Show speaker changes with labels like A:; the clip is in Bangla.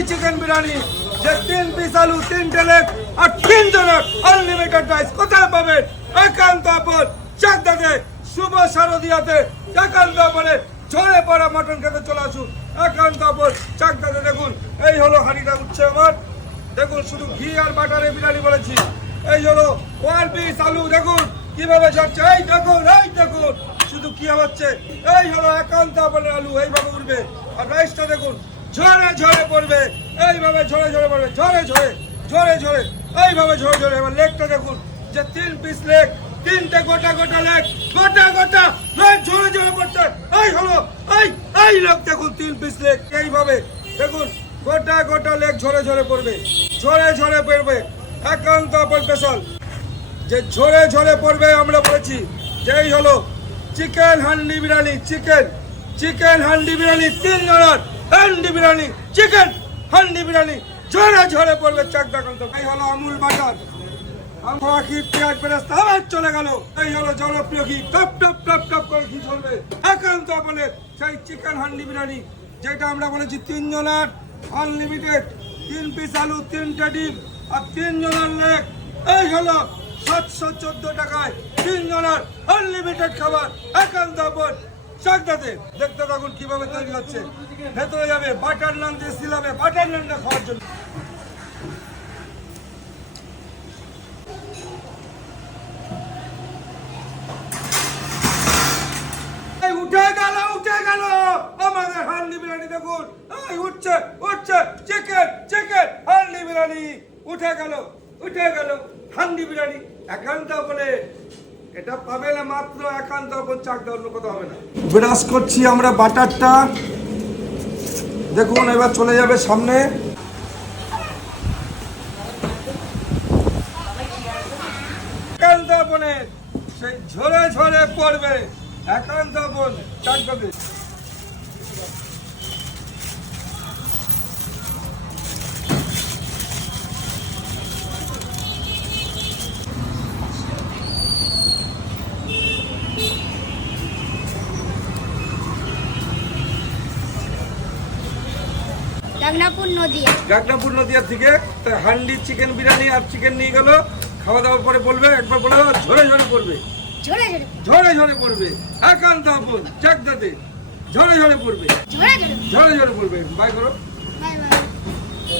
A: এই চিকেন বিরিয়ানি যে তিন পিস আলু তিন লেগ আর তিন জনের আনলিমিটেড রাইস কোথায় পাবেন একান্ত আপন চাকদাতে শুভ শারদিয়াতে একান্ত আপনে ঝরে পড়া মটন খেতে চলে আসুন। একান্ত আপন চাকদাতে দেখুন, এই হলো হাঁড়িটা উঠছে আমার। দেখুন, শুধু ঘি আর বাটারে বিরিয়ানি বলেছি। এই হলো ওয়ান পিস আলু, দেখুন, কীভাবে যাচ্ছে এই দেখুন এই দেখুন, শুধু কি হচ্ছে এই হলো একান্ত আপনার আলু, এইভাবে উঠবে। আর রাইসটা দেখুন ঝরে ঝরে পড়বে, এইভাবে ঝরে ঝরে পড়বে ঝরে ঝরে ঝরে ঝরে এইভাবে ঝরে ঝরে এবার লেগটা দেখুন, যে তিন পিস লেগ তিনটে গোটা গোটা লেগ গোটা গোটা লেগ ঝরে ঝরে পড়ছে। এই হলো, এই এই লোক দেখুন তিন পিস লেগ এইভাবে। দেখুন, গোটা গোটা লেগ ঝরে ঝরে পড়বে ঝরে ঝরে পড়বে। একান্ত স্পেশাল যে ঝরে ঝরে পড়বে আমরা বলেছি যেই হলো chicken handi biryani, chicken chicken handi biryani তিন জনের। হান্ডি বিরিয়ানি চিকেন হান্ডি বিরিয়ানি। ঝরে ঝরে পড়বে তো। এই হলো আমুল ঘি পেঁয়াজ চলে এই হলো জনপ্রিয় ঘি। টপ টপ টপ টপ করে একান্ত সেই চিকেন হান্ডি বিরিয়ানি, যেটা আমরা বলেছি তিন পিস আলু, তিনটে আর এই হলো সাতশো চোদ্দ টাকায় তিন জনের আনলিমিটেড খাবার। একান্ত চাকদাতে দেখতে থাকুন কীভাবে তৈরি হচ্ছে। ভেতরে যাবে বাটার নান দিয়ে সিলাবে বাটার নানটা খাওয়ার জন্য। উঠে গেল উঠে গেল। হান্ডি বিরিয়ানি দেখুন। উঠছে উঠছে। হান্ডি বিরিয়ানি। উঠে উঠে হান্ডি বিরিয়ানি। বলে এটা পাবে না মাত্র একান্ত চাকদা অন্য কথা হবে না। ব্রাশ করছি আমরা বাটারটা। দেখুন, এবার চলে যাবে সামনে। একান্ত সেই ঝরে ঝরে পড়বে। একান্ত আপন
B: নদিয়া
A: গাগনাপুর নদিয়ার থেকে হান্ডি চিকেন বিরিয়ানি আর চিকেন নিয়ে গেল। খাওয়া দাওয়ার পরে বলবে একবার বলে ঝরে ঝরে পড়বে।
B: ঝরে ঝরে।
A: ঝরে ঝরে পড়বে। একান্ত আপন চাকদাতে ঝরে ঝরে পড়বে।
B: ঝরে ঝরে।
A: ঝরে ঝরে পড়বে। বাই করো।